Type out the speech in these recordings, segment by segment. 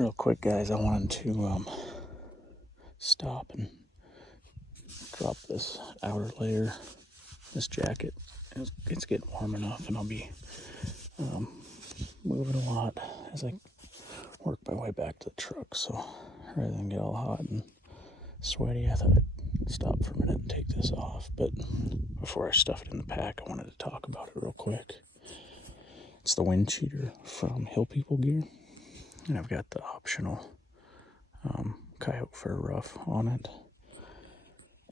Real quick, guys, I wanted to stop and drop this outer layer, this jacket. It's getting warm enough, and I'll be moving a lot as I work my way back to the truck. So rather than get all hot and sweaty, I thought I'd stop for a minute and take this off. But before I stuff it in the pack, I wanted to talk about it real quick. It's the Windcheater from Hill People Gear, and I've got the optional coyote fur ruff on it.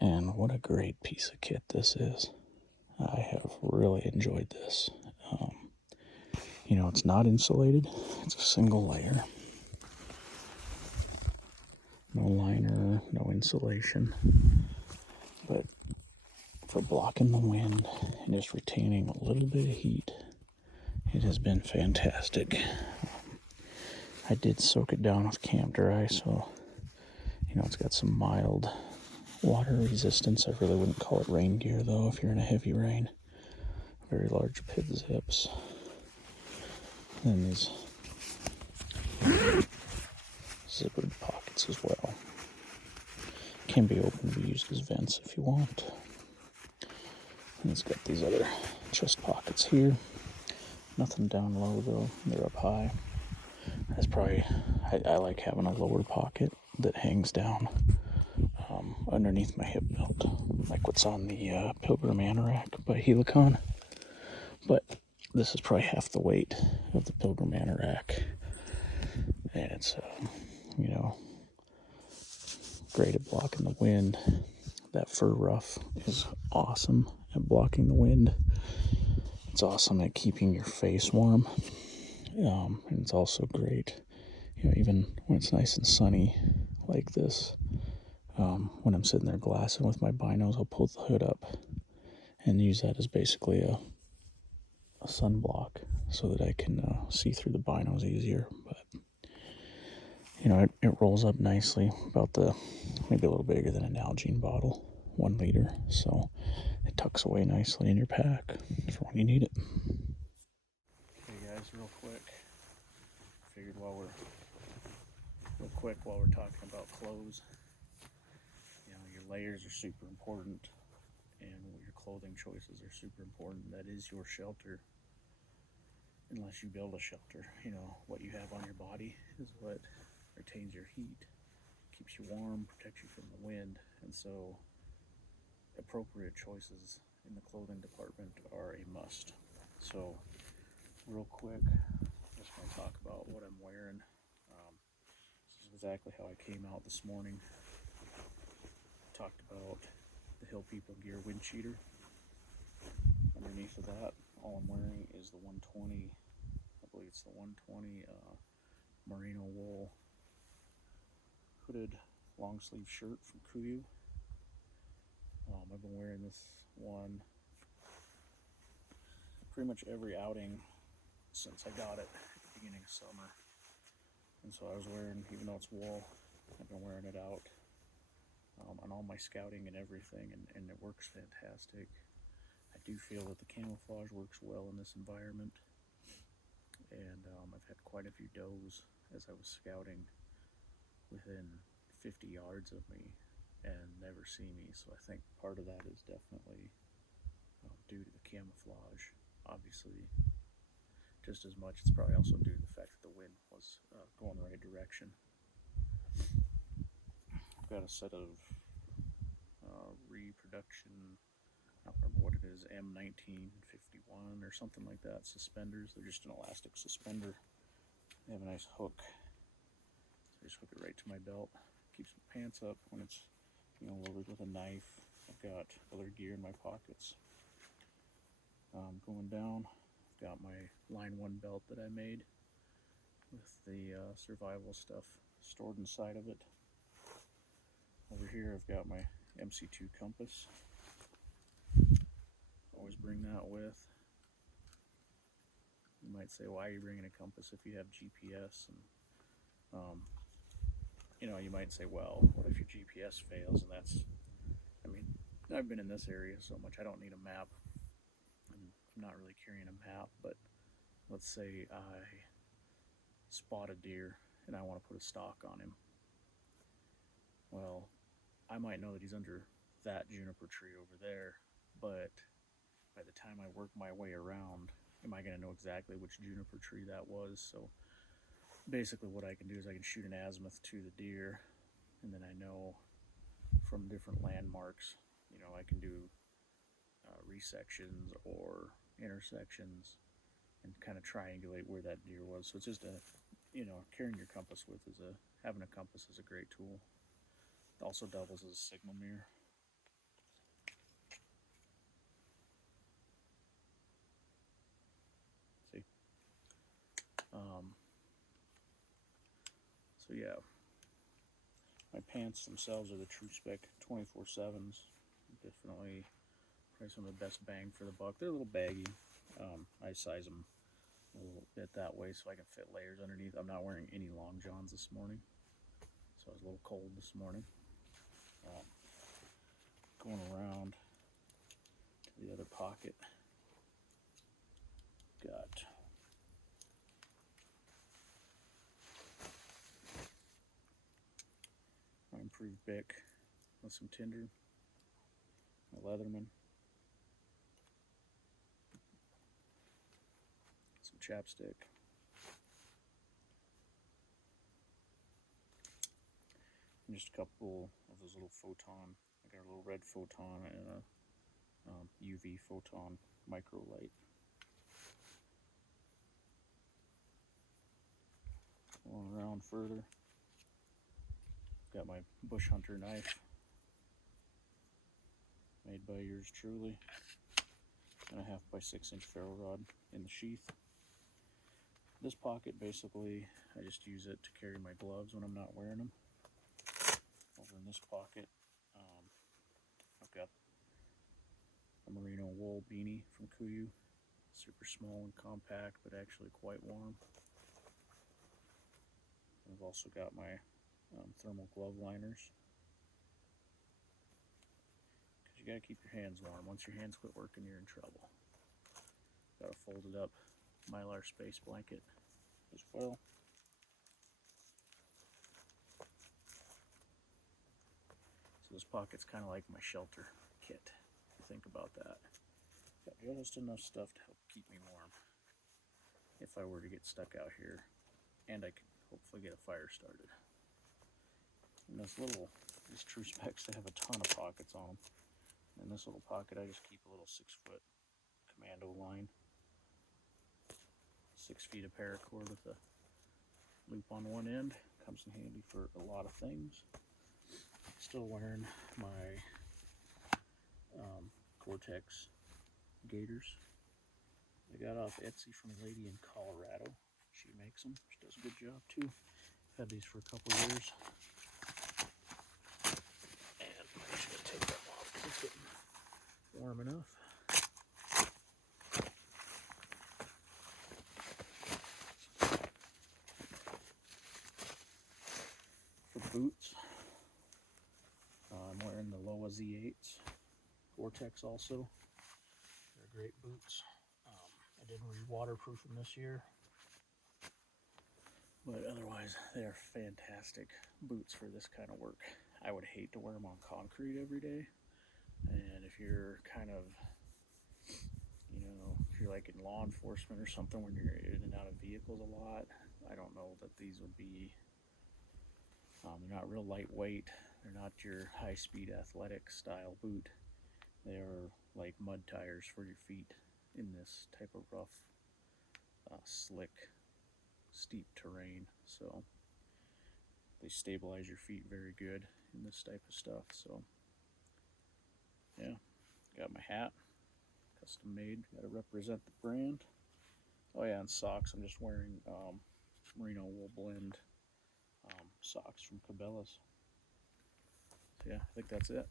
And what a great piece of kit this is. I have really enjoyed this. It's not insulated. It's a single layer. No liner, no insulation. But for blocking the wind and just retaining a little bit of heat, it has been fantastic. I did soak it down with Camp Dry, so it's got some mild water resistance. I really wouldn't call it rain gear though if you're in a heavy rain. Very large pit zips. And these zippered pockets as well. Can be open to be used as vents if you want. And it's got these other chest pockets here. Nothing down low though, they're up high. That's probably, I like having a lower pocket that hangs down underneath my hip belt, like what's on the Pilgrim Anorak by Helicon. But this is probably half the weight of the Pilgrim Anorak, and it's great at blocking the wind. That fur ruff is awesome at blocking the wind. It's awesome at keeping your face warm, and it's also great, even when it's nice and sunny like this. When I'm sitting there glassing with my binos, I'll pull the hood up and use that as basically a sunblock so that I can see through the binos easier. But it rolls up nicely, about maybe a little bigger than an Nalgene bottle, 1 liter, so it tucks away nicely in your pack for when you need it. Hey guys, real quick, figured while we're talking about clothes, your layers are super important, and your clothing choices are super important. That is your shelter. Unless you build a shelter, what you have on your body is what retains your heat, keeps you warm, protects you from the wind. And so appropriate choices in the clothing department are a must. So real quick, just want to talk about what I'm wearing. This is exactly how I came out this morning. Talked about the Hill People Gear Windcheater. Underneath of that, all I'm wearing is the 120, I believe it's the 120 merino wool hooded long sleeve shirt from Kuyu. I've been wearing this one pretty much every outing since I got it at the beginning of summer. And so I was wearing, even though it's wool, I've been wearing it out on all my scouting and everything, and it works fantastic. I do feel that the camouflage works well in this environment, and I've had quite a few does as I was scouting within 50 yards of me and never see me, so I think part of that is definitely due to the camouflage. Obviously, just as much, it's probably also due to the fact that the wind was going the right direction. I've got a set of reproduction, I don't remember what it is, M1951 or something like that, suspenders. They're just an elastic suspender. They have a nice hook. So I just hook it right to my belt. Keeps my pants up when it's loaded with a knife. I've got other gear in my pockets. Going down, I've got my Line 1 belt that I made with the survival stuff stored inside of it. Over here I've got my MC2 compass. Always bring that with. You might say, why are you bringing a compass if you have GPS? And you might say, well, what if your GPS fails? And I've been in this area so much, I don't need a map. I'm not really carrying a map, but let's say I spot a deer and I want to put a stalk on him. Well, I might know that he's under that juniper tree over there, but by the time I work my way around, am I going to know exactly which juniper tree that was? So basically what I can do is I can shoot an azimuth to the deer, and then I know from different landmarks, you know, I can do resections or intersections and kind of triangulate where that deer was. So it's just a, you know, carrying your compass with is having a compass is a great tool. It also doubles as a signal mirror. See? So yeah, my pants themselves are the True Spec 24/7s. Definitely probably some of the best bang for the buck. They're a little baggy. I size them a little bit that way so I can fit layers underneath. I'm not wearing any long johns this morning, so I was a little cold this morning. Going around to the other pocket, got my improved Bic with some tinder, my Leatherman, some chapstick, and just a couple of those little photon. I got a little red photon and a UV photon micro light. Going around further, got my bush hunter knife made by yours truly, and a 1/2 by 6 inch ferro rod in the sheath. This pocket, basically, I just use it to carry my gloves when I'm not wearing them. Over in this pocket, I've got a merino wool beanie from Kuyu. Super small and compact, but actually quite warm. I've also got my thermal glove liners. Because you gotta keep your hands warm. Once your hands quit working, you're in trouble. Got a folded up Mylar space blanket as well. So this pocket's kind of like my shelter kit, if you think about that. Got just enough stuff to help keep me warm if I were to get stuck out here, and I could hopefully get a fire started. And these True Specs, they have a ton of pockets on them. In this little pocket, I just keep a little 6-foot commando line. 6 feet of paracord with a loop on one end. Comes in handy for a lot of things. Still wearing my Gore-Tex gaiters. I got off Etsy from a lady in Colorado. She makes them. She does a good job too. Had these for a couple years. And I'm just going to take them off because it's getting warm enough. For boots, I'm wearing the Loa Z8s. Gore-Tex also. They're great boots. I didn't re-waterproof them this year, but otherwise they are fantastic boots for this kind of work. I would hate to wear them on concrete every day, and if you're kind of, you know, if you're like in law enforcement or something when you're in and out of vehicles a lot, I don't know that these would be, they're not real lightweight. They're not your high-speed athletic style boot. They are like mud tires for your feet in this type of rough, slick, steep terrain. So they stabilize your feet very good in this type of stuff. So yeah, got my hat, custom made. Got to represent the brand. Oh yeah, and socks. I'm just wearing merino wool blend socks from Cabela's. So yeah, I think that's it.